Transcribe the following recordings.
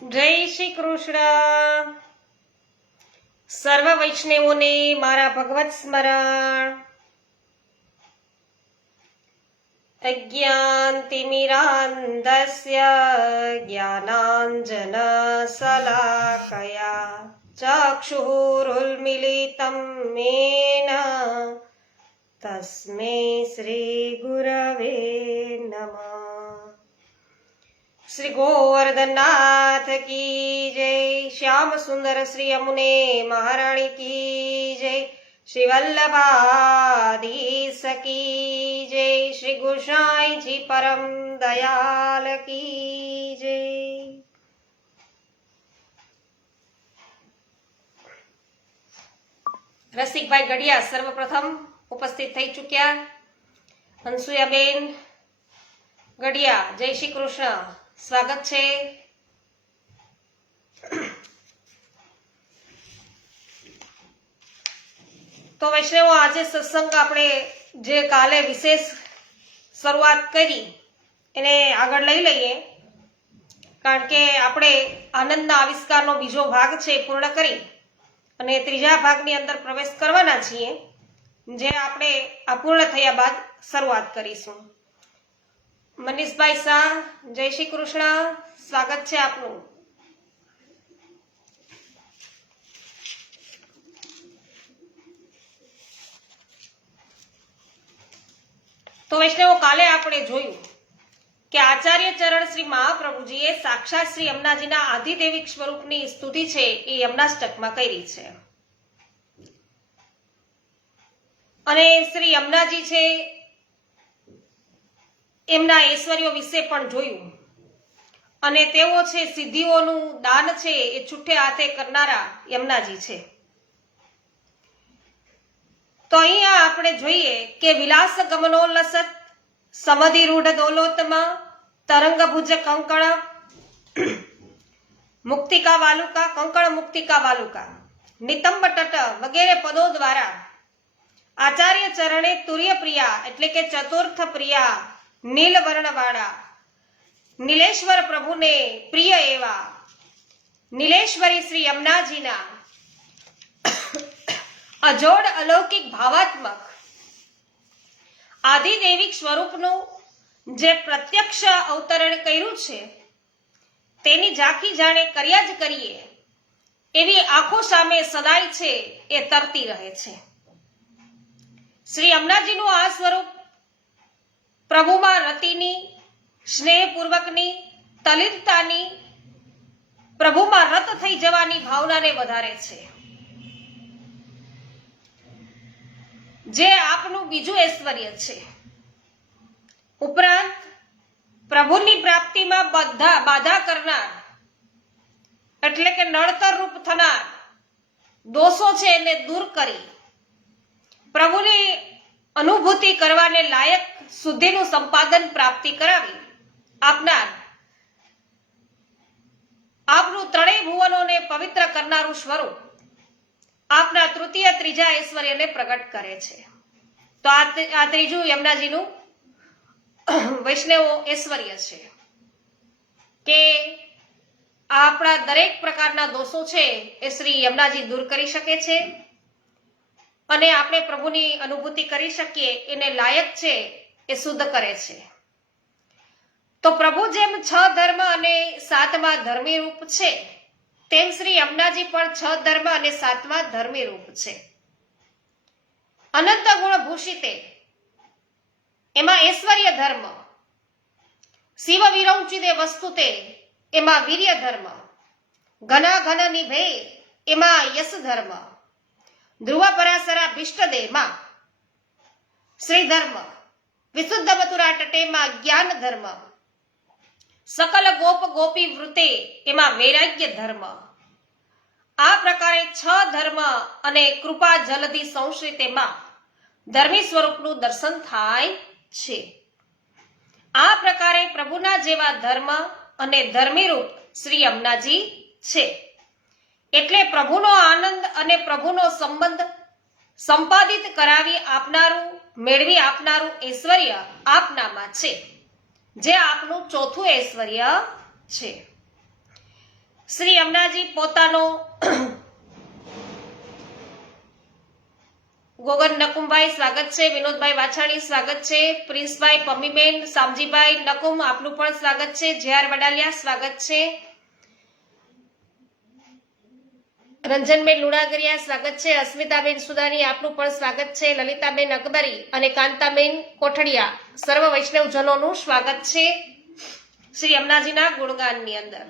જય શ્રી કૃષ્ણ. સર્વ વૈષ્ણવોને મારા ભગવત સ્મરણ. અજ્ઞાનતિમિરાન્ધસ્ય જ્ઞાનાંજન શલાકયા ચક્ષુરુન્મિલિतं મેન તસ્મૈ શ્રી ગુરવે નમઃ. શ્રી ગોવર્ધનનાથ કી જય. શ્યામ સુંદર શ્રી યમુને મહારાણી કી જય. શ્રી વલ્લભાધીશ કી જય. શ્રી ગુસાઈજી પરમ દયાલ કી જય. રસિકભાઈ ગઢિયા સર્વપ્રથમ ઉપસ્થિત થઈ ચૂક્યા. હંસુયાબેન ગઢિયા, જય શ્રી કૃષ્ણ, સ્વાગત છે. તો વૈષ્ણવો, આજે સત્સંગ આપણે જે કાલે વિશેષ શરૂઆત કરી એને આગળ લઈ લઈએ, કારણ કે આપણે આનંદના આવિષ્કારનો બીજો ભાગ છે પૂર્ણ કરી અને ત્રીજા ભાગની અંદર પ્રવેશ કરવાના છીએ, જે આપણે આ પૂર્ણ થયા બાદ શરૂઆત કરીશું. મનીષભાઈ શાહ, જય શ્રી કૃષ્ણ, સ્વાગત છે આપનું. તો વૈષ્ણવો, કાલે આપણે જોયું કે આચાર્ય ચરણ શ્રી મહાપ્રભુજીએ સાક્ષાત શ્રી યમુનાજીના આધિદેવિક સ્વરૂપની સ્તુતિ છે એ યમુનાષ્ટકમાં કરી છે. અને શ્રી યમુનાજી છે એમના ઐશ્વર્યો વિશે પણ જોયું. અને તેઓ છે સિદ્ધિઓનું દાન છે એ છૂટે હાથે કરનારા યમુનાજી છે. તો અહીંયા આપણે જોઈએ કે વિલાસ ગમનોલ્લસત સમધિ રૂઢ દોલોતમાં તરંગ ભુજ કંકણ મુક્તિકા વાલુકા કંકણ મુક્તિકા વાલુકા નિતંબ તટ વગેરે પદો દ્વારા આચાર્ય ચરણે તુર્ય પ્રિયા એટલે કે ચતુર્થ પ્રિયા નીલ વર્ણવાળા નીલેશ્વર પ્રભુને પ્રિય એવા નીલેશ્વરી શ્રી યમુનાજીના અજોડ અલૌકિક ભાવાત્મક આધિદૈવિક સ્વરૂપનું જે પ્રત્યક્ષ અવતરણ કર્યું છે તેની ઝાંખી જાણે કર્યા જ કરીએ એવી આંખો સામે સદાય છે એ તરતી રહે છે. શ્રી યમુનાજીનું આ સ્વરૂપ પ્રભુમાં રતિની, સ્નેહપૂર્વકની, તલિનતાની, પ્રભુમાં રત થઈ જવાની ભાવનાને વધારે છે, જે આપનું બીજું ઐશ્વર્ય છે. ઉપરાંત પ્રભુની પ્રાપ્તિમાં બાધા કરનાર એટલે કે નડતર રૂપ થનાર દોષો છે એને દૂર કરી પ્રભુની અનુભૂતિ કરવાને લાયક શુદ્ધિનું સંપાદન પ્રાપ્તિ કરાવી આપનાર આપનું ત્રણેય ભુવનોને પવિત્ર કરનારું સ્વરૂપ આપના તૃતીય ત્રીજા ઐશ્વર્યને પ્રગટ કરે છે. તો આ ત્રીજું યમુનાજીનું વૈષ્ણવ ઐશ્વર્ય છે કે આપણા દરેક પ્રકારના દોષો છે એ શ્રી યમુનાજી દૂર કરી શકે છે અને આપણે પ્રભુની અનુભૂતિ કરી શકીએ એને લાયક છે એ શુદ્ધ કરે છે. તો પ્રભુ જેમ 6 ધર્મ અને 7મા ધર્મી રૂપ છે તેમ શ્રી યમુનાજી પણ 6 ધર્મ અને 7મા ધર્મી રૂપ છે. અનંત ગુણ ભૂષિતે એમાં ઐશ્વર્ય ધર્મ, શિવ વિરૌચિદે વસ્તુતે એમાં વીર્ય ધર્મ, ઘના ઘન નિભે એમાં યશ ધર્મ, ધ્રુવ પરાસરા ભિષ્ટદેમાં શ્રી ધર્મ, વિશુદ્ધ મથુરા તટેમાં જ્ઞાન ધર્મ, સકલ ગોપ ગોપી વૃતે એમાં વૈરાગ્ય ધર્મ. આ પ્રકારે 6 ધર્મ અને કૃપા જલધિ સંશ્રિતેમાં ધર્મી સ્વરૂપનું દર્શન થાય છે. આ પ્રકારે પ્રભુના જેવા ધર્મ અને ધર્મી રૂપ શ્રી યમુનાજી છે. એટલે પ્રભુનો આનંદ અને પ્રભુનો સંબંધ સંપાદિત કરાવી આપનારું, મેળવી આપનારું ઐશ્વર્ય આપનામાં છે, જે આપનું ચોથું ઐશ્વર્ય છે. શ્રી યમુનાજી પોતાનો ગોગન નકુમભાઈ સ્વાગત છે, વિનોદભાઈ વાછાણી સ્વાગત છે, પ્રિન્સભાઈ પમ્મીબેન, શામજીભાઈ નકુમ આપનું પણ સ્વાગત છે, જે.આર. વડાલિયા સ્વાગત છે, રંજનબેન લુણાગરિયા સ્વાગત છે, અસ્મિતાબેન સુદાની આપનું પણ સ્વાગત છે, લલિતાબેન અકબરી અને કાંતાબેન કોઠડિયા સર્વ વૈષ્ણવજનોનું સ્વાગત છે શ્રી યમુનાજીના ગુણગાનની અંદર.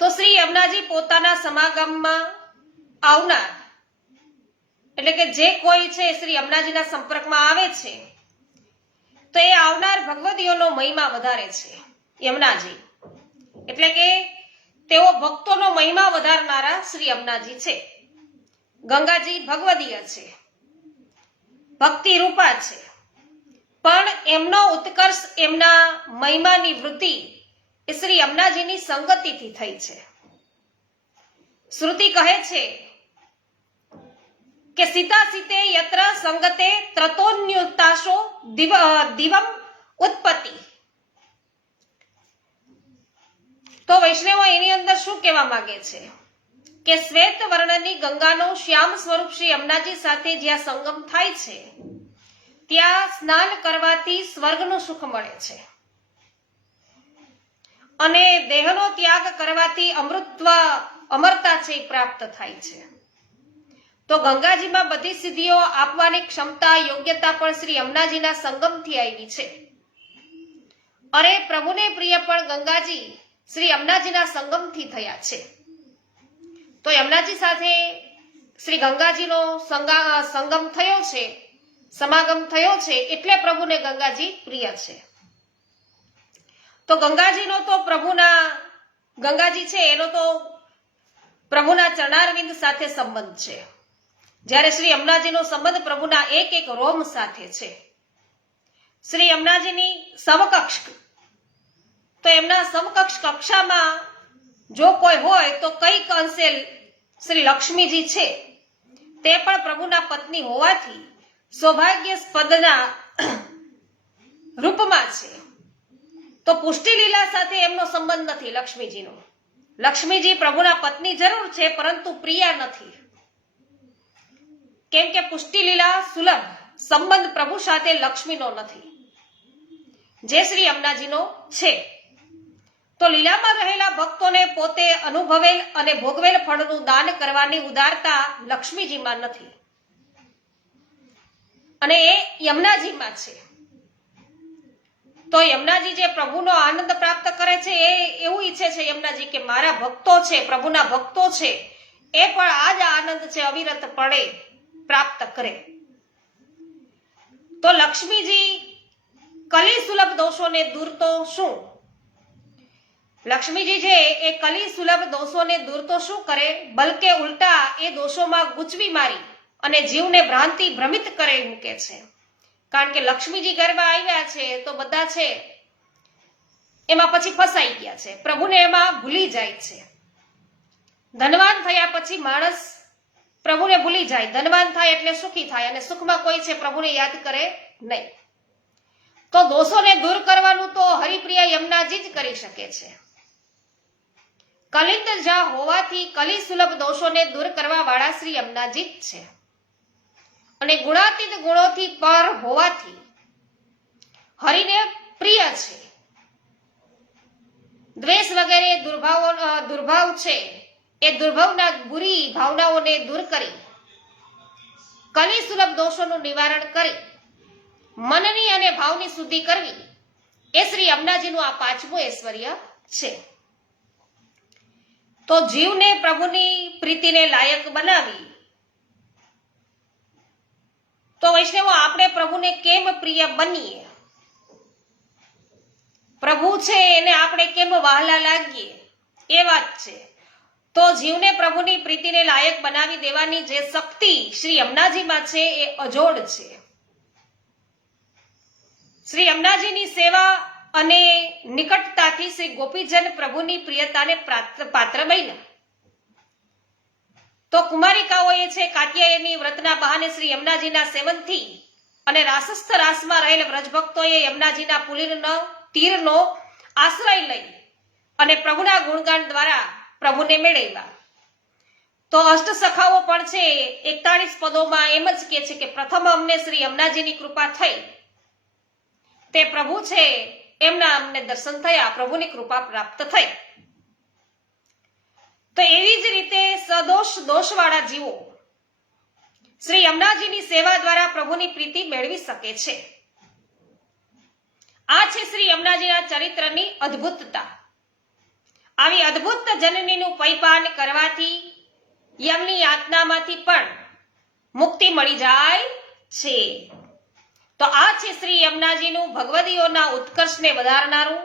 તો શ્રી યમુનાજી પોતાના સમાગમમાં આવનાર એટલે કે જે કોઈ છે શ્રી યમુનાજીના સંપર્કમાં આવે છે તો એ આવનાર ભગવદીઓનો મહિમા વધારે છે. યમુનાજી એટલે કે તેઓ ભક્તોનો મહિમા વધારનારા શ્રી યમુનાજી છે. ગંગાજી ભગવદીય છે, ભક્તિ રૂપા છે, પણ એમનો ઉત્કર્ષ, એમના મહિમાની વૃદ્ધિ એ શ્રી યમુનાજીની સંગતિથી થઈ છે. શ્રુતિ કહે છે કે સીતા સીતે યત્ર સંગતે ત્રતોન્યુતાશો દિવમ ઉત્પત્તિ. તો વૈષ્ણવો એની અંદર શું કહેવા માંગે છે કે શ્વેત વર્ણની ગંગાનો શ્યામ સ્વરૂપ શ્રી યમુનાજી સાથે જ્યાં સંગમ થાય છે ત્યાં સ્નાન કરવાથી સ્વર્ગનું સુખ મળે છે અને દેહનો ત્યાગ કરવાથી અમરતા છે પ્રાપ્ત થાય છે. તો ગંગાજીમાં બધી સિદ્ધિઓ આપવાની ક્ષમતા, યોગ્યતા પણ શ્રી યમુનાજીના સંગમથી આવી છે. અરે પ્રભુને પ્રિય પણ ગંગાજી શ્રી યમુનાજીના સંગમથી થયા છે. તો યમુનાજી સાથે શ્રી ગંગાજીનો સંગમ થયો છે, સમાગમ થયો છે, એટલે પ્રભુને ગંગાજી પ્રિય છે. તો ગંગાજીનો તો ગંગાજી છે એનો તો પ્રભુના ચરણારવિંદ સાથે સંબંધ છે, જ્યારે શ્રી યમુનાજીનો સંબંધ પ્રભુના એક એક રોમ સાથે છે. શ્રી યમુનાજીની સમકક્ષ, તો એમના સમકક્ષ કક્ષામાં જો કોઈ હોય તો કઈક અંશે શ્રી લક્ષ્મીજી છે, તે પણ પ્રભુના પત્ની હોવાથી સૌભાગ્યસ્પદના રૂપમાં છે. તો પુષ્ટિ લીલા સાથે એમનો સંબંધ નથી લક્ષ્મીજીનો. લક્ષ્મીજી પ્રભુના પત્ની જરૂર છે પરંતુ પ્રિયા નથી, કેમ કે પુષ્ટિ લીલા સુલભ સંબંધ પ્રભુ સાથે લક્ષ્મીનો નથી, જે શ્રી યમુનાજીનો છે. તો લીલામાં રહેલા ભક્તોને પોતે અનુભવેલ અને ભોગવેલ ફળનું દાન કરવાની ઉદારતા લક્ષ્મીજીમાં નથી અને એ યમુનાજીમાં છે. તો યમુનાજી જે પ્રભુનો આનંદ પ્રાપ્ત કરે છે એ એવું ઈચ્છે છે યમુનાજી કે મારા ભક્તો છે, પ્રભુના ભક્તો છે, એ પણ આ જ આનંદ છે અવિરતપણે પ્રાપ્ત કરે. તો લક્ષ્મીજી કલી સુલભ દોષોને દૂર તો શું, લક્ષ્મીજી છે એ કલી સુલભ દોષોને દૂર તો શું કરે, બલકે ઉલટા એ દોષોમાં ગૂંચવી મારી અને જીવને ભ્રમિત કરી મૂકે છે. કારણ કે લક્ષ્મીજી ગરબા આવ્યા છે તો બધા છે એમાં પછી ફસાઈ ગયા છે, પ્રભુને એમાં ભૂલી જાય છે. ધનવાન થયા પછી માણસ પ્રભુને ભૂલી જાય, ધનવાન થાય એટલે સુખી થાય અને સુખમાં કોઈ છે પ્રભુને યાદ કરે નહીં. તો દોષોને દૂર કરવાનું તો હરિપ્રિય યમુનાજી જ કરી શકે છે. કલિંદ જા હોવાથી કલી સુલભ દોષોને દૂર કરવા વાળા શ્રી યમુનાજી જ છે અને ગુણાતીત ગુણોથી પર હોવાથી હરિને પ્રિય છે. દ્વેષ વગેરે દુર્ભાવ છે એ દુર્ભાવના બુરી ભાવનાઓને દૂર કરી કલી સુલભ દોષોનું નિવારણ કરી મનની અને ભાવની શુદ્ધિ કરવી એ શ્રી યમુનાજીનું આ પાંચમું ઐશ્વર્ય છે. તો જીવને પ્રભુની પ્રીતિને લાયક બનાવી. તો વૈષ્ણવો આપણે પ્રભુને કેમ પ્રિય બનીએ, પ્રભુ છે એને આપણે કેમ વહાલા લાગીએ, એ વાત છે. તો જીવને પ્રભુની પ્રીતિને લાયક બનાવી દેવાની જે શક્તિ શ્રી યમુનાજીમાં છે એ અજોડ છે. શ્રી યમુનાજીની સેવા અને નિકટતાથી શ્રી ગોપીજન પ્રભુની પ્રિયતાને પાત્ર બન્યા. તો કુમારિકાઓએ છે કાત્યાયની વ્રતના બહાને શ્રી યમુનાજીના સેવનથી અને રાસસ્થ રાસમાં રહેલ વ્રજભક્તોએ યમુનાજીના પુલિનનો તીરનો આશ્રય લઈ અને પ્રભુના ગુણગાન દ્વારા પ્રભુને મેળવ્યા. તો અષ્ટ સખાઓ પણ છે 41 પદોમાં એમ જ કહે છે કે પ્રથમ અમને શ્રી યમુનાજીની કૃપા થઈ, તે પ્રભુ છે એમના અમને દર્શન થયા, પ્રભુની કૃપા પ્રાપ્ત થઈ. તો એવી જ રીતે સદોષ દોષવાળા જીવો શ્રી યમુનાજીની સેવા દ્વારા પ્રભુની પ્રીતિ મેળવી શકે છે. આ છે શ્રી યમુનાજીના ચરિત્રની અદ્ભુતતા. આવી અદ્ભુત જનનીનું પૈપાન કરવાથી યમની યાતનામાંથી પણ મુક્તિ મળી જાય છે. તો આ છે શ્રી યમુનાજીનું ભગવદીઓના ઉત્કર્ષને વધારનારું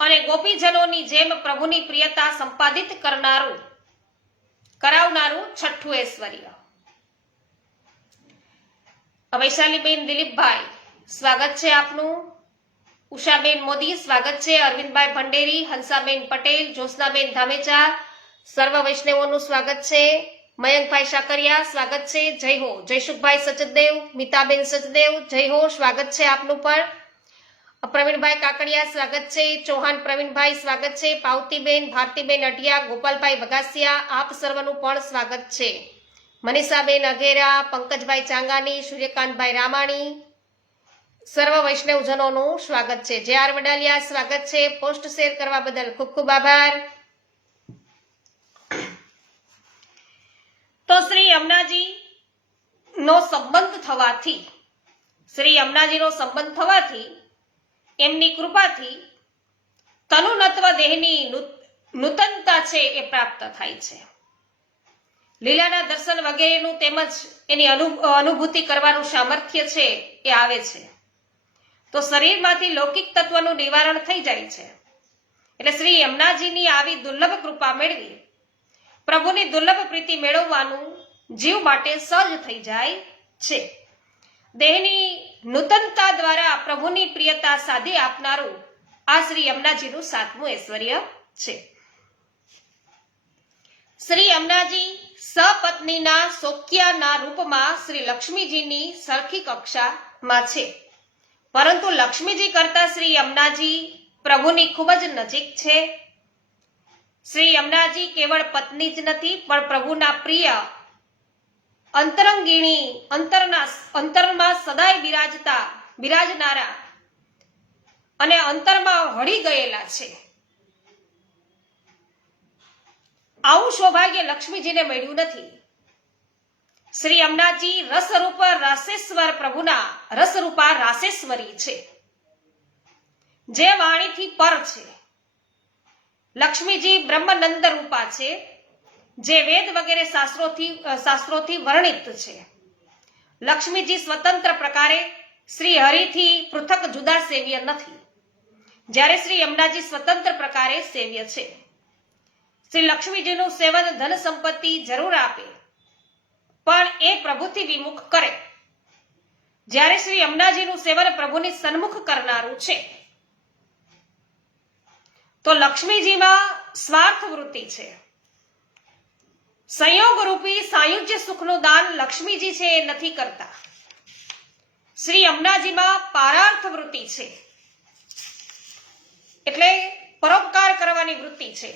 અને ગોપીજનોની જેમ પ્રભુની પ્રિયતા સંપાદિત કરાવનારું છઠ્ઠું ઐશ્વર્ય. વૈશાલીબેન દિલીપભાઈ, સ્વાગત છે આપનું. ઉષાબેન મોદી, સ્વાગત છે. અરવિંદભાઈ ભંડેરી, હંસાબેન પટેલ, જ્યોત્સનાબેન ધામેચા, સર્વ વૈષ્ણવોનું સ્વાગત છે. મયંકભાઈ સાકરિયા, સ્વાગત છે. જય હો. જયસુખભાઈ સચદેવ, મિતાબેન સચદેવ, જય હો, સ્વાગત છે આપનું પણ. પ્રવીણભાઈ કાકડિયા, સ્વાગત છે. ચૌહાણ પ્રવીણભાઈ, સ્વાગત છે. પાવતીબેન, ભારતીબેન અઢિયા, ગોપાલભાઈ વગાસિયા, આપ સર્વનું પણ સ્વાગત છે. મનીષાબેન અઘેરા, પંકજભાઈ ચાંગાની, સૂર્યકાંતભાઈ રામાણી, સર્વ વૈષ્ણવજનોનું સ્વાગત છે. જે આર વડાલિયા, સ્વાગત છે. પોસ્ટ શેર કરવા બદલ ખૂબ ખૂબ આભાર. તો શ્રી યમુનાજી નો સંબંધ થવાથી એમની કૃપાથી તનુનત્વ દેહની નૂતનતા છે એ પ્રાપ્ત થાય છે. લીલાના દર્શન વગેરેનું તેમજ એની અનુભૂતિ કરવાનું સામર્થ્ય છે એ આવે છે. તો શરીરમાંથી લૌકિક તત્વનું નિવારણ થઈ જાય છે. એટલે શ્રી યમુનાજીની આવી દુર્લભ કૃપા મેળવી પ્રભુની દુર્લભ પ્રીતિ મેળવવાનું જીવ માટે સહજ થઈ જાય છે. દેહની નૂતનતા દ્વારા પ્રભુની પ્રિયતા સાધી આપનારું આ શ્રી યમુનાજીનું 7મું ઐશ્વર્ય છે. શ્રી યમુનાજી સપત્નીના સૌખ્યાના રૂપમાં શ્રી લક્ષ્મીજીની સરખી કક્ષામાં છે, પરંતુ લક્ષ્મીજી કરતા શ્રી યમુનાજી પ્રભુની ખૂબ જ નજીક છે. શ્રી યમુનાજી કેવળ પત્ની જ નથી પણ પ્રભુના પ્રિય અંતરંગીણી, અંતરમાં સદાય બિરાજનારા અને અંતરમાં હળી ગયેલા છે. આવું સૌભાગ્ય લક્ષ્મીજીને મળ્યું નથી. શ્રી યમુનાજી રસરૂપ રાસેશ્વર પ્રભુના રસરૂપા રાસેશ્વરી છે, જે વાણીથી પર છે. લક્ષ્મીજી બ્રહ્મનંદ રૂપા છે, જે વેદ વગેરે શાસ્ત્રોથી વર્ણિત છે. લક્ષ્મીજી સ્વતંત્ર પ્રકારે શ્રી હરિથી પૃથક જુદા સેવ્ય નથી, જ્યારે શ્રી યમુનાજી સ્વતંત્ર પ્રકારે સેવ્ય છે. શ્રી લક્ષ્મીજીનું સેવન ધન સંપત્તિ જરૂર આપે, પણ એ પ્રભુથી વિમુખ કરે, જ્યારે શ્રી યમુનાજીનું સેવન પ્રભુની સન્મુખ કરનારું છે. તો લક્ષ્મીજીમાં સ્વાર્થ વૃત્તિ છે. સંયોગ રૂપી સાયુજ્ય સુખનું દાન લક્ષ્મીજી છે એ નથી કરતા. શ્રી યમુનાજીમાં પારાર્થ વૃત્તિ છે, એટલે પરોપકાર કરવાની વૃત્તિ છે.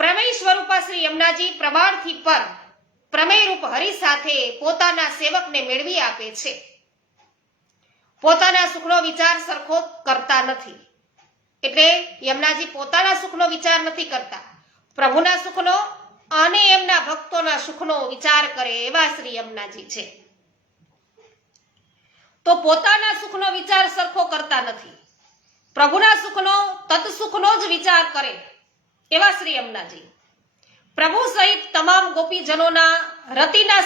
પ્રમેય સ્વરૂપા શ્રી યમુનાજી પ્રમાણથી પર પ્રમેય રૂપ હરિ સાથે પોતાના સેવકને મેળવી આપે છે. પોતાના સુખનો વિચાર સરખો કરતા નથી. એટલે યમુનાજી પોતાના સુખનો વિચાર નથી કરતા, પ્રભુના સુખનો અને એમના ભક્તોના સુખનો વિચાર કરે એવા શ્રી યમુનાજી છે. તો પોતાના સુખનો વિચાર સરખો કરતા નથી, પ્રભુના સુખનો તત્સુખનો જ વિચાર કરે એવા શ્રી યમુનાજી. પ્રભુ સહિત તમામ ગોપીજનોના રતિના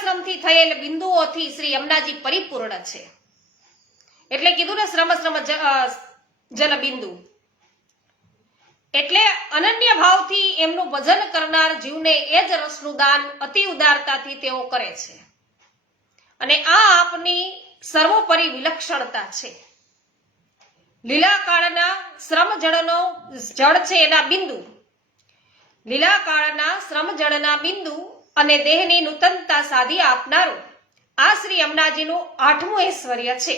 શ્રમથી થયેલ બિંદુઓથી શ્રી યમુનાજી પરિપૂર્ણ છે. એટલે કીધું ને શ્રમ જલ બિંદુ. એટલે અનન્ય ભાવથી એમનું ભજન કરનાર જીવને એ જ રસનું દાન અતિ ઉદારતાથી તેઓ કરે છે. અને આ આપની સર્વોપરી વિલક્ષણતા છે. લીલાકાળના શ્રમ જળનો જળ છે એના બિંદુ, લીલાકાળના શ્રમ જળના બિંદુ અને દેહની નૂતનતા સાધી આપનારું આ શ્રી યમુનાજીનું 8મું ઐશ્વર્ય છે.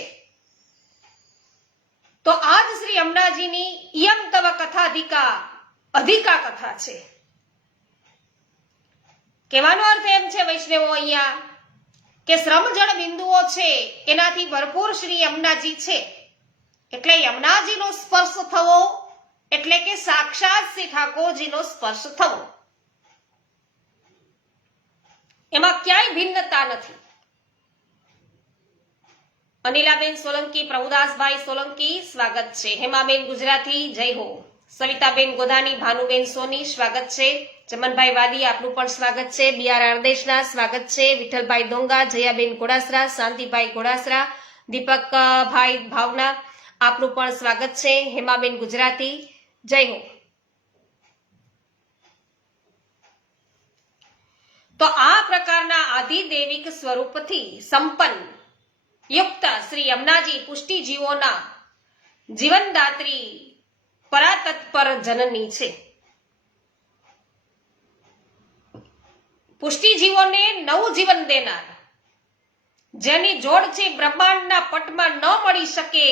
તો આજ શ્રી યમુનાજીની યમ તવ કથાધિકા અધિકા કથા છે. કહેવાનો અર્થ એમ છે વૈષ્ણવો અહીંયા કે શ્રમજળ બિંદુઓ છે એનાથી ભરપૂર શ્રી યમુનાજી છે. એટલે યમુનાજીનો સ્પર્શ થવો એટલે કે સાક્ષાત શ્રી ઠાકોરજીનો સ્પર્શ થવો, એમાં ક્યાંય ભિન્નતા નથી. અનિલાબેન સોલંકી, પ્રભુદાસભાઈ સોલંકી સ્વાગત છે. હેમાબેન ગુજરાતી જય હો. સવિતાબેન ગોધાની, ભાનુબેન સોની સ્વાગત છે. ચમનભાઈ વાદી આપનું પણ સ્વાગત છે. બી.આર. આરદેશના સ્વાગત છે. વિઠ્ઠલભાઈ ડોંગા, જયાબેન ઘોડાસરા, શાંતિભાઈ ઘોડાસરા, દીપકભાઈ ભાવના આપનું પણ સ્વાગત છે. હેમાબેન ગુજરાતી જય હો. તો આ પ્રકારના આધિદેવિક સ્વરૂપથી સંપન્ન યુક્ત શ્રી યમુનાજી પુષ્ટિ જીવોના જીવનદાત્રી પરાતત્પર જનની છે. પુષ્ટિ જીવોને નવું જીવન દેનાર, જેની જોડ છે બ્રહ્માંડના પટમાં ન મળી શકે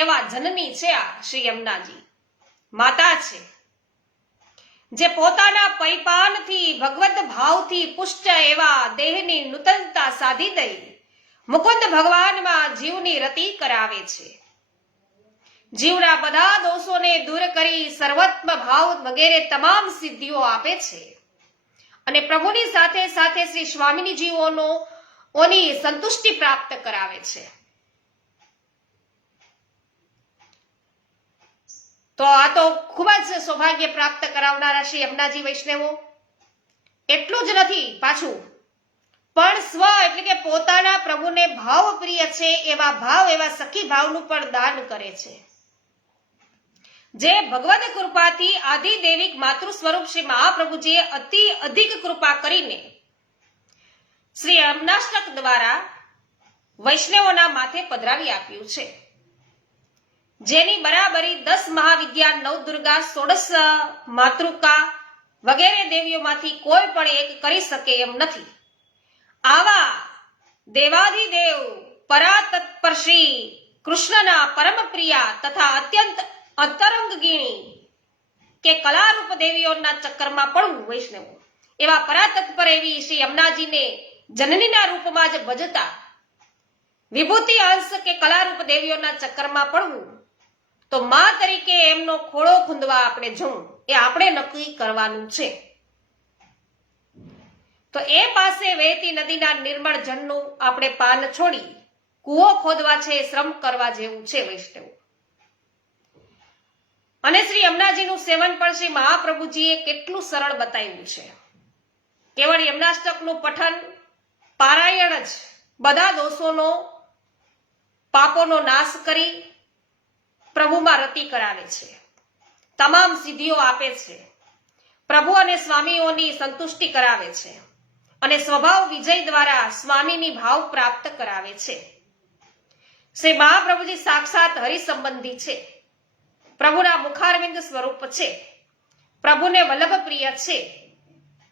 એવા જનની છે આ શ્રી યમુનાજી. માતા છે જે પોતાના પૈપાનથી ભગવત ભાવથી પુષ્ટ એવા દેહની નૂતનતા સાધી દઈ મુકુંદ ભગવાનમાં જીવની રતિ કરાવે છે. જીવના બધા દોષોને દૂર કરી સર્વોત્તમ ભાવ વગેરે તમામ સિદ્ધિઓ આપે છે અને પ્રભુની સાથે સાથે શ્રી સ્વામિની જીવોની સંતુષ્ટિ પ્રાપ્ત કરાવે છે. તો આ તો ખૂબ જ સૌભાગ્ય પ્રાપ્ત કરાવનારા શ્રી યમુનાજી વૈષ્ણવો. એટલું જ નથી પાછું, પણ સ્વ એટલે કે પોતાના પ્રભુને ભાવ પ્રિય છે એવા સખી ભાવનું પણ દાન કરે છે. જે ભગવદ કૃપાથી આધિદેવિક માતૃ સ્વરૂપ શ્રી મહાપ્રભુજીએ અતિ અધિક કૃપા કરીને શ્રી યમુનાષ્ટક દ્વારા વૈષ્ણવોના માથે પધરાવી આપ્યું છે. જેની બરાબરી 10 મહાવિદ્યા, 9 દુર્ગા, 16 માતૃકા વગેરે દેવીઓમાંથી કોઈ પણ એક કરી શકે એમ નથી. આવા દેવાધિદેવ પરાતત્પર શ્રી કૃષ્ણના પરમ પ્રિયા તથા અત્યંત અંતરંગિણી કે કલારૂપ દેવીઓના ચક્કરમાં પડવું વૈષ્ણવો, એવા પરાતત્પર એવી શ્રી યમુનાજીને જનનીના રૂપમાં જ ભજતા વિભૂતિ અંશ કે કલારૂપ દેવીઓના ચક્કરમાં પડવું, તો માં તરીકે એમનો ખોળો ખૂંદવા આપણે જવું એ આપણે નક્કી કરવાનું છે. તો એ પાસે વહેતી નદીના નિર્મળ જળનું આપણે પાન છોડી કૂવો ખોદવા છે, શ્રમ કરવા જેવું છે વૈષ્ણવ. અને શ્રી યમુનાજીનું સેવન પણ શ્રી મહાપ્રભુજીએ કેટલું સરળ બતાવ્યું છે. કેવળ યમુનાષ્ટકનું પઠન પારાયણ જ બધા દોષોનો પાપોનો નાશ કરી પ્રભુમાં રતિ કરાવે છે, તમામ સિદ્ધિઓ આપે છે, પ્રભુ અને સ્વામીઓની સંતુષ્ટિ કરાવે છે અને સ્વભાવ વિજય દ્વારા સ્વામીની ભાવ પ્રાપ્ત કરાવે છે. શ્રી મહાપ્રભુજી સાક્ષાત હરિ સંબંધી છે, પ્રભુના મુખારવિંદ સ્વરૂપ છે, પ્રભુને વલ્લભ પ્રિય છે.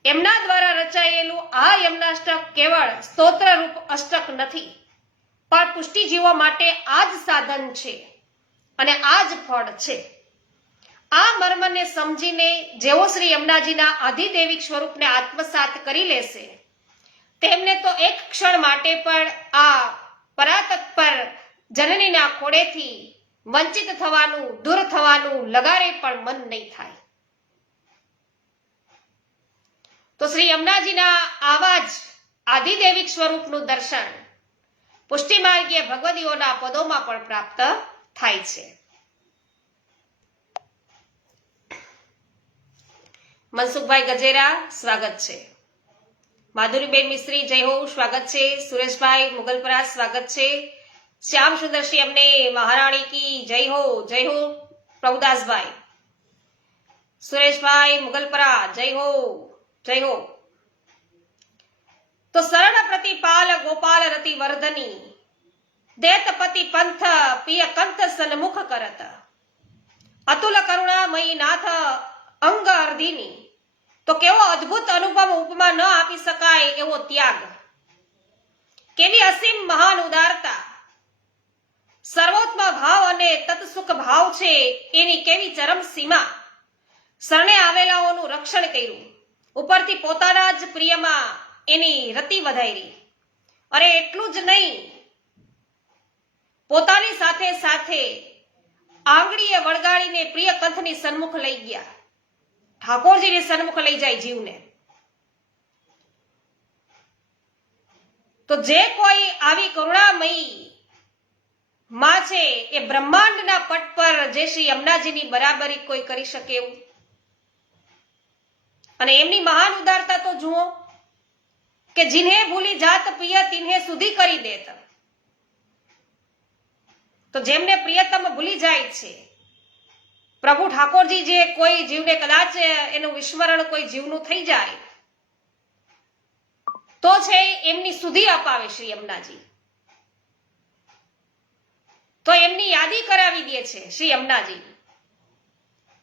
એમના દ્વારા રચાયેલું આ યમુનાષ્ટક કેવળ સ્તોત્ર રૂપ અષ્ટક નથી, પણ પુષ્ટિજીવો માટે આ જ સાધન છે અને આ જ ફળ છે. આ મર્મને સમજીને જેઓ શ્રી યમુનાજીના આધિદેવિક સ્વરૂપને આત્મસાત કરી લેશે તેમને તો એક ક્ષણ માટે પણ આ પરાતત્પર જનનીના ખોળેથી વંચિત થવાનું, દૂર થવાનું લગારે પણ મન નહીં થાય. તો શ્રી યમુનાજીના આવા જ આધિદેવિક સ્વરૂપનું દર્શન પુષ્ટિમાર્ગીય ભગવદીઓના પદોમાં પણ પ્રાપ્ત થાય છે. મનસુખભાઈ ગજેરા સ્વાગત છે. માધુરીબેન મિસ્ત્રી જય હો સ્વાગત છે. સુરેશભાઈ મુગલપરા સ્વાગત છે. શ્યામ સુંદરશ્રી અમને મહારાણી કી જય હો પ્રભુદાસભાઈ. સુરેશભાઈ મુગલપરા જય હો. તો શરણ પ્રતિપાલ ગોપાલ રતિ વર્ધની દેતપતિ પંથ પિય કંથ સન્મુખ કરત અતુલ કરુણામયી નાથ અંગ અર્ધિની. તો કેવો અદ્ભુત અનુભવ ઉપમા ન આપી શકાય એવો ત્યાગ, કેવી અસીમ મહાન ઉદારતા, સર્વોત્તમ ભાવ અને તત્સુખ ભાવ છે એની કેવી ચરમ સીમા. શરણે આવેલાઓનું રક્ષણ કર્યું, ઉપરથી પોતાના જ પ્રિયમાં એની રતિ વધારી. અરે એટલું જ નહીં, પોતાની સાથે સાથે આંગળીએ વળગાડીને પ્રિય કંથની સન્મુખ લઈ ગયા. ઠાકોરજીની સન્મુખ લઈ જાય જીવને. તો જે કોઈ આવી કરુણામયી માં છે એ બ્રહ્માંડના પટ પર જે શ્રી યમુનાજીની બરાબરી કોઈ કરી શકે એવું. અને એમની મહાન ઉદારતા તો જુઓ કે જીન્હે ભૂલી જાત પ્રિય તિન્હે સુધી કરી દેત. તો જેમને પ્રિયતમ ભૂલી જાય છે પ્રભુ ઠાકોરજી, જે કોઈ જીવને કદાચ એનું વિસ્મરણ કોઈ જીવનું થઈ જાય તો છે એમની સુધી અપાવે શ્રી યમુનાજી. તો એમની યાદી કરાવી દે છે શ્રી યમુનાજી.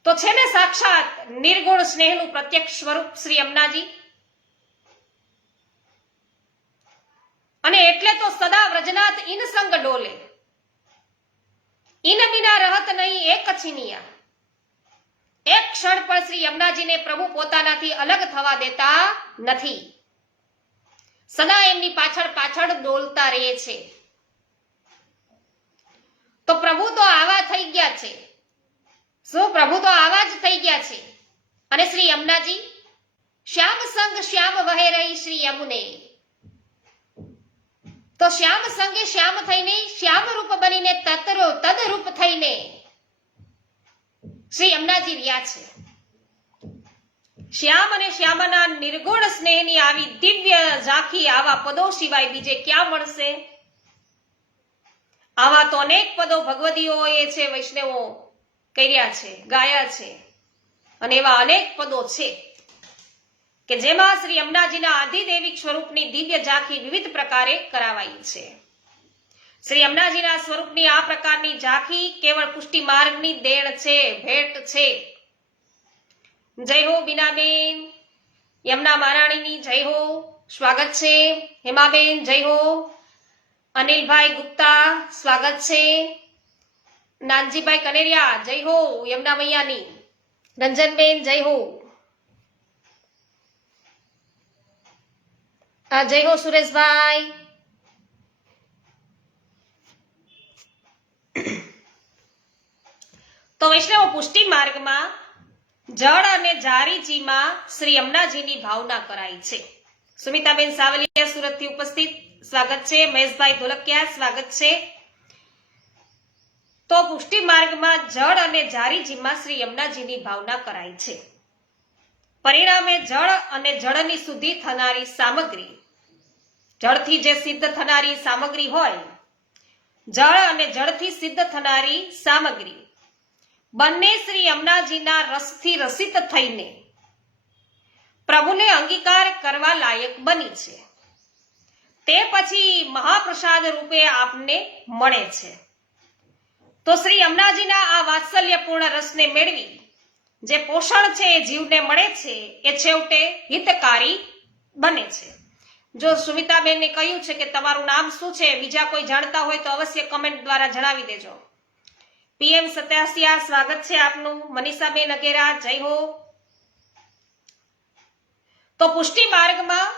તો છે ને સાક્ષાત નિર્ગુણ સ્નેહનું પ્રત્યક્ષ સ્વરૂપ શ્રી યમુનાજી. અને એટલે તો સદા વ્રજનાથ ઇન સંગ ડોલે, ઇન બિના રહત નહીં એક છીનિયા. એક ક્ષણ પર શ્રી યમુનાજીને પ્રભુ પોતાનાથી અલગ થવા દેતા નથી. સદા એમની પાછળ પાછળ ડોલતા રહે છે. તો પ્રભુ તો આવા થઈ ગયા છે. શું પ્રભુ તો આવા જ થઈ ગયા છે. અને શ્રી યમુનાજી શ્યામ સંગ શ્યામ વહે રહી શ્રી યમુને. તો શ્યામ સંગે શ્યામ થઈને, શ્યામ રૂપ બનીને, તદ રૂપ થઈને શ્રી યમુનાજી રહ્યા છે. શ્યામ અને શ્યામના નિર્ગુણ સ્નેહની આવી દિવ્ય ઝાંખી આવા પદો સિવાય બીજે ક્યાં મળશે? આવા તો અનેક પદો ભગવદીઓએ છે, વૈષ્ણવો કર્યા છે, ગાયા છે. અને એવા અનેક પદો છે કે જેમાં શ્રી યમુનાજીના આધિદેવિક સ્વરૂપની દિવ્ય ઝાંખી વિવિધ પ્રકારે કરાવાઈ છે. શ્રી યમુનાજીના સ્વરૂપની આ પ્રકારની ઝાંખી કેવળ પુષ્ટિ માર્ગની દેણ છે, ભેટ છે. જય હો બીનાબેન, યમુના મહારાણીની જય હો, સ્વાગત છે. હેમાબેન જય હો, અનિલભાઈ ગુપ્તા સ્વાગત છે. નાનજીભાઈ કનેરિયા જય હો યમુના મૈયાની. રંજનબેન જય હો. જય હો સુરેશભાઈ. તો વૈષ્ણવ પુષ્ટિ માર્ગમાં જળ અને જારીજીમાં શ્રી યમુનાજીની ભાવના કરાઈ છે. સુમિતાબેન સાવલિયા સુરતથી ઉપસ્થિત, સ્વાગત છે. મહેશભાઈ ધોલકિયા સ્વાગત છે. તો પુષ્ટિ માર્ગમાં જળ અને જારીજીમાં શ્રી યમુનાજીની ભાવના કરાઈ છે. પરિણામે જળ અને જળની શુદ્ધિ થનારી સામગ્રી, જળથી જે સિદ્ધ થનારી સામગ્રી હોય, જળ અને જળથી સિદ્ધ થનારી સામગ્રી બંને શ્રી યમુનાજીના રસથી રસિત થઈને પ્રભુને અંગીકાર કરવા લાયક બની છે. તે પછી મહાપ્રસાદ રૂપે આપને મળે છે. તો શ્રી યમુનાજીના આ વાત્સલ્યપૂર્ણ રસને મેળવી જે પોષણ છે એ જીવને મળે છે, એ છેવટે હિતકારી બને છે. જો સુમિતાબેનને કહ્યું છે કે તમારું નામ શું છે, બીજા કોઈ જાણતા હોય તો અવશ્ય કમેન્ટ દ્વારા જણાવી દેજો. PM સત્યાસિયા સ્વાગત છે આપનું. મનીષાબેન અગેરા જય હો. તો પુષ્ટિ માર્ગમાં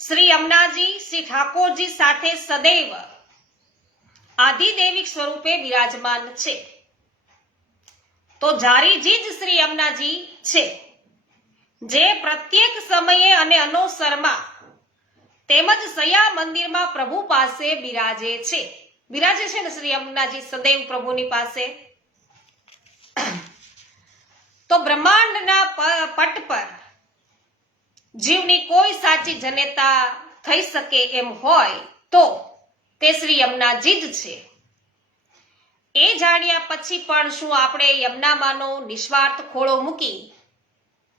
શ્રી યમુનાજી શ્રી ઠાકોરજી સાથે સદૈવ આધિદેવિક સ્વરૂપે વિરાજમાન છે. તો જારીજી જ શ્રી યમુનાજી છે, જે પ્રત્યેક સમયે અને અનોસરમાં તેમજ સયા મંદિરમાં પ્રભુ પાસે બિરાજે છે. બિરાજે છે ને શ્રી યમુનાજી સદૈવ પ્રભુની પાસે. તો બ્રહ્માંડના પટ પર જીવની કોઈ સાચી જનેતા થઈ શકે એમ હોય તો તે શ્રી યમુનાજી જ છે. એ જાણ્યા પછી પણ શું આપણે યમુનામાનો નિસ્વાર્થ ખોળો મૂકી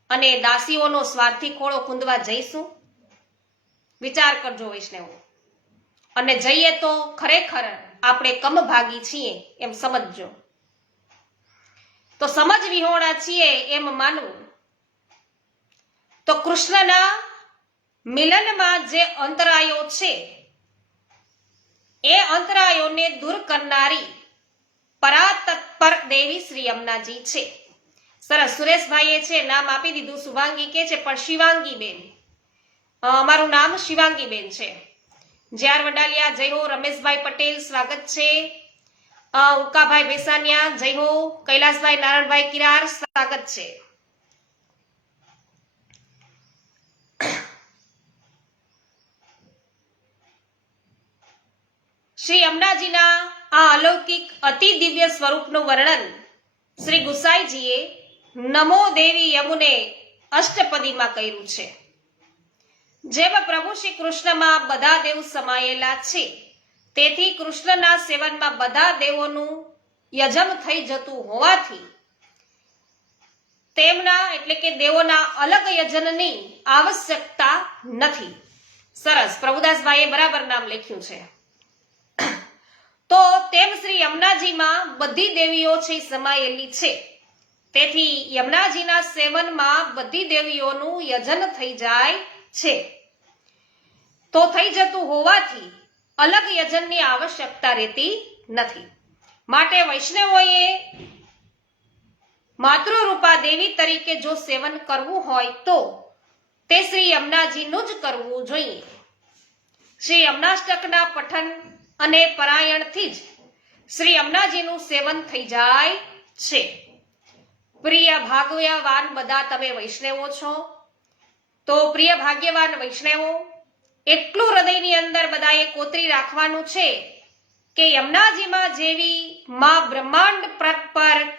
અને દાસીઓનો સ્વાર્થી ખોળો કૂંદવા જઈશું? વિચાર કરજો વૈષ્ણવો. અને જઈએ તો ખરેખર આપણે કમભાગી છીએ એમ સમજજો. તો સમજ વિહોણા છીએ એમ માનવું. તો કૃષ્ણના મિલનમાં જે અંતરાયો છે એ અંતરાયોને દૂર કરનારી પરાતત્પર દેવી શ્રી યમુનાજી છે. સરસ, સુરેશભાઈએ છે નામ આપી દીધું. શુભાંગી કે છે પણ શિવાંગી બેન, મારું નામ શિવાંગી બેન છે. જ્યાર વડાલિયા જય હો. રમેશભાઈ પટેલ સ્વાગત છે. ઉકાભાઈ બેસાનિયા જય હો. કૈલાસભાઈ નારાયણભાઈ કિરાર સ્વાગત છે. શ્રી યમુનાજીના આ અલૌકિક અતિ દિવ્ય સ્વરૂપનું વર્ણન શ્રી ગુસાઈજીએ નમો દેવી યમુને અષ્ટપદીમાં કર્યું છે. જેમાં પ્રભુ શ્રી કૃષ્ણમાં બધા દેવ સમાયેલા છે, તેથી કૃષ્ણના સેવનમાં બધા દેવોનું યજમ થઈ જતું હોવાથી તેમના એટલે કે દેવોના અલગ યજનની આવશ્યકતા નથી. સરસ, પ્રભુદાસભાઈએ બરાબર નામ લખ્યું છે. તો તેમ શ્રી યમુનાજીમાં બધી દેવીઓ છે સમાયેલી છે, તેથી યમુનાજીના સેવનમાં બધી દેવીઓનું યજન થઈ જાય છે. તો થઈ જતું હોવાથી અલગ યજનની આવશ્યકતા રહેતી નથી. માટે વૈષ્ણવોએ માતૃરૂપા દેવી તરીકે જો સેવન કરવું હોય તો તે શ્રી યમુનાજીનું જ કરવું જોઈએ. શ્રી યમુનાષ્ટકના પઠન અને પારાયણથી જ શ્રી યમુનાજીનું સેવન થઈ જાય છે. પ્રિય ભાગ્યવાન બધા તમે વૈષ્ણવો છો, તો પ્રિય ભાગ્યવાન વૈષ્ણવો, એટલું હૃદયની અંદર બધાએ કોતરી રાખવાનું છે કે યમુનાજીમાં જેવી માં બ્રહ્માંડ પર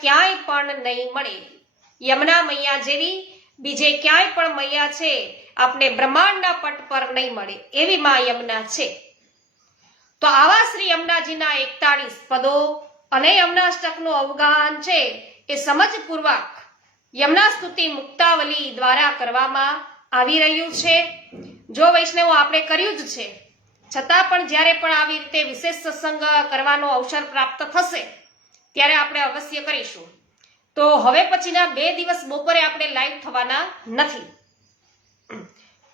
ક્યાંય પણ નહીં મળે. યમુના મૈયા જેવી બીજે ક્યાંય પણ મૈયા છે આપણે બ્રહ્માંડના પટ પર નહીં મળે, એવી માં યમુના છે. તો આવા શ્રી યમુનાજીના 41 પદો અને યમુનાષ્ટકનું અવગાહન છે એ સમજપૂર્વક યમુના સ્તુતિ મુક્તાવલી દ્વારા કરવામાં આવી રહ્યું છે. જો વૈષ્ણવો આપણે કર્યું જ છે, છતાં પણ જ્યારે પણ આવી રીતે વિશેષ સત્સંગ કરવાનો અવસર પ્રાપ્ત થશે ત્યારે આપણે અવશ્ય કરીશું. તો હવે પછીના 2 દિવસ બપોરે આપણે લાઈવ થવાના નથી.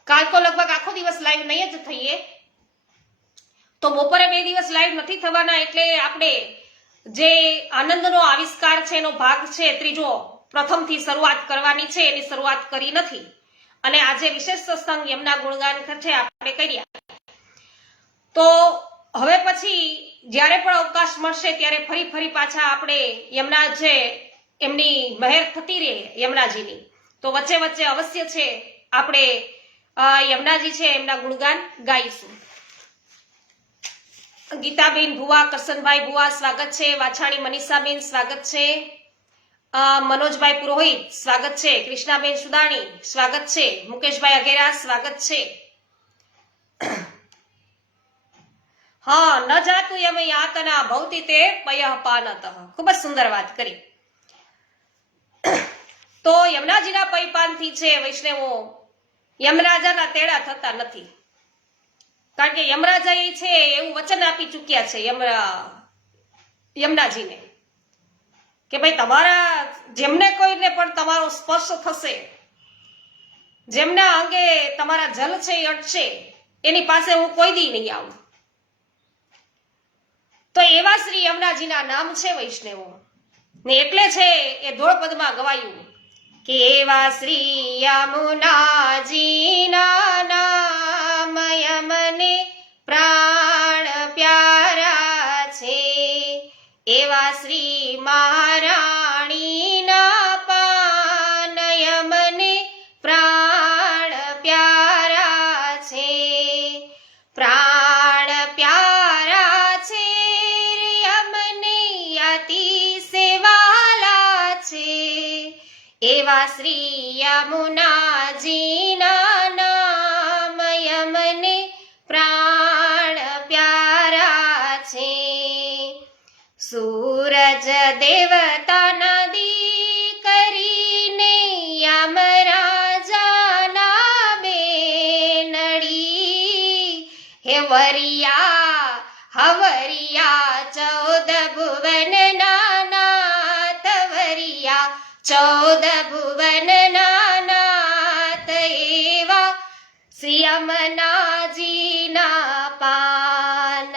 કાલ તો લગભગ આખો દિવસ લાઈવ નહીં જ થઈએ, તો બપોરે 2 દિવસ લાઈવ નથી થવાના. એટલે આપણે જે આનંદનો આવિષ્કાર છે એનો ભાગ છે ત્રીજો પ્રથમથી શરૂઆત કરવાની છે, એની શરૂઆત કરી નથી. અને આજે વિશેષ સત્સંગ યમુના ગુણગાન છે આપણે કર્યા. તો હવે પછી જ્યારે પણ અવકાશ મળશે ત્યારે ફરી પાછા આપણે યમુના છે એમની મહેર થતી રહે યમુનાજીની, તો વચ્ચે વચ્ચે અવશ્ય છે આપણે યમુનાજી છે એમના ગુણગાન ગાઈશું. ગીતાબેન ભુવા, કરશનભાઈ ભુવા સ્વાગત છે. વાછાણી મનીષાબેન સ્વાગત છે. મનોજભાઈ પુરોહિત સ્વાગત છે. કૃષ્ણાબેન સુદાણી સ્વાગત છે. મુકેશભાઈ અઘેરા સ્વાગત છે. હા, ન જાતું યમ યાતના ભવતી તે પયઃ પાનતઃ. ખૂબ જ સુંદર વાત કરી. તો યમુનાજીના પૈપાનથી છે વૈષ્ણવો યમરાજાના તેડા થતા નથી. કારણ કે યમરાજા એ છે એવું વચન આપી ચૂક્યા છે યમુનાજીને કે ભાઈ તમારા જેમને કોઈને પણ તમારો સ્પર્શ થશે, જેમના અંગે તમારા જલ છે એ અટશે, એની પાસે હું કોઈ દી નહીં આવું. તો એવા શ્રી યમુનાજીના નામ છે વૈષ્ણવો ને, એટલે છે એ ધોળપદમાં ગવાયું કે એવા શ્રી યમુનાજીના નામ યમને પ્રાણ પ્યારા છે. એવા શ્રી મહારાણીના પાન યમને પ્રાણ પ્યારા છે. પ્રાણ પ્યારા છે યમને અતિ સેવાલા છે. એવા શ્રી યમુનાજીના નામ યમને પ્રાણ પ્યારા છે. સૂરજ દેવતાના દીકરીને યમરાજાના બેનડી, હે વરિયા હવરિયા 14 ભુવનના નાથ, વરિયા 14 ભુવનના નાથ. એવા શ્રી યમુનાજીના પાન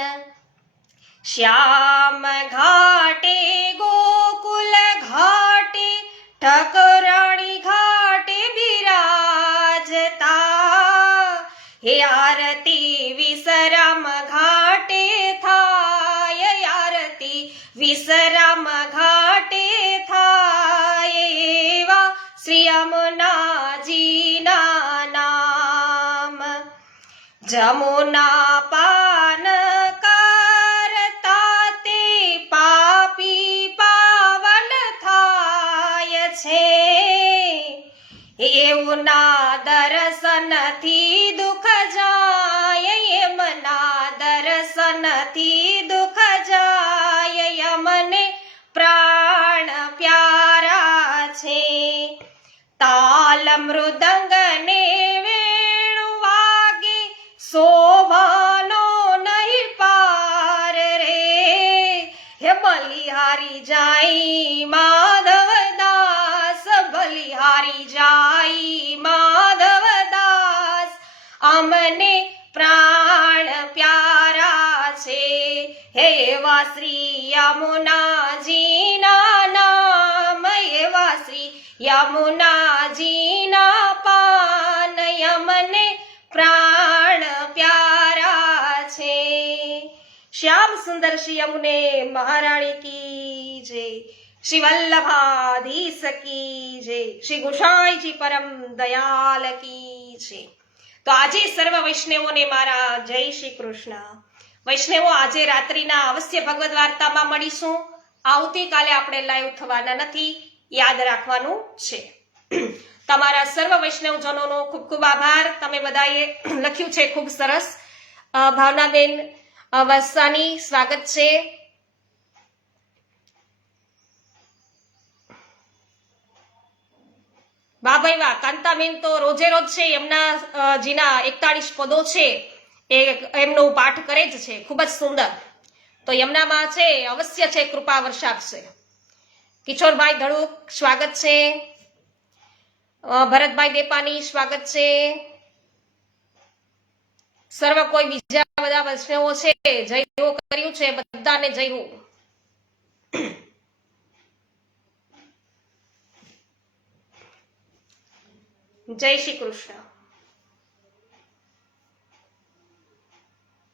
શ્યામ ઘાટે હે આરતી વિશ્રામ ઘાટે થાય, આરતી વિશ્રામ ઘાટે થાય, એવા શ્રી યમુનાજીના નામ. જમુના પાન કરતા તે પાપી પાવન થાય છે, એવના દર્શનથી દુઃખ જાય, એમના દર્શનથી દુઃખ જાય, યમને પ્રાણ પ્યારા છે. તાલ મૃદંગ ને વેણુ વાગે, શોભાનો નહીં પાર રે, હે બલિહારી જાય માધવદાસ, બલિહારી જાય માધવદાસ, અમને પ્રાણ પ્યારા છે. હે એવા શ્રી યમુનાજીના નામ, એવા શ્રી યમુનાજીના પાન, યમને પ્રાણ પ્યારા છે. શ્યામ સુંદર શ્રી યમુને મહારાણી કી જય, શ્રી વલ્લભાધીશ કી જય, શ્રી ગોસાઈજી પરમ દયાલ કી જય. તો આજે સર્વ વૈષ્ણવોને મારા જય શ્રી કૃષ્ણ. વૈષ્ણવો, આજે રાત્રિના અવશ્ય ભગવદ વાર્તામાં મળીશું. આવતીકાલે આપણે લાઈવ થવાના નથી, યાદ રાખવાનું છે. તમારા સર્વ વૈષ્ણવજનોનો ખૂબ ખૂબ આભાર. તમે બધાએ લખ્યું છે ખૂબ સરસ. ભાવનાબેન વસાની સ્વાગત છે. વાહ ભાઈ વાહ. કાંતાબેન તો રોજે રોજ છે એમના જેના 41 પદો છે એ એમનો પાઠ કરે જ છે, ખૂબ જ સુંદર. તો એમનામાં છે અવશ્ય છે કૃપા વર્ષાવશે. કિશોરભાઈ ધડુક સ્વાગત છે. ભરતભાઈ દેપાની સ્વાગત છે. સર્વ કોઈ બીજા બધા વૈષ્ણવો છે જય હો કર્યું છે, બધાને જય હો. જય શ્રી કૃષ્ણ.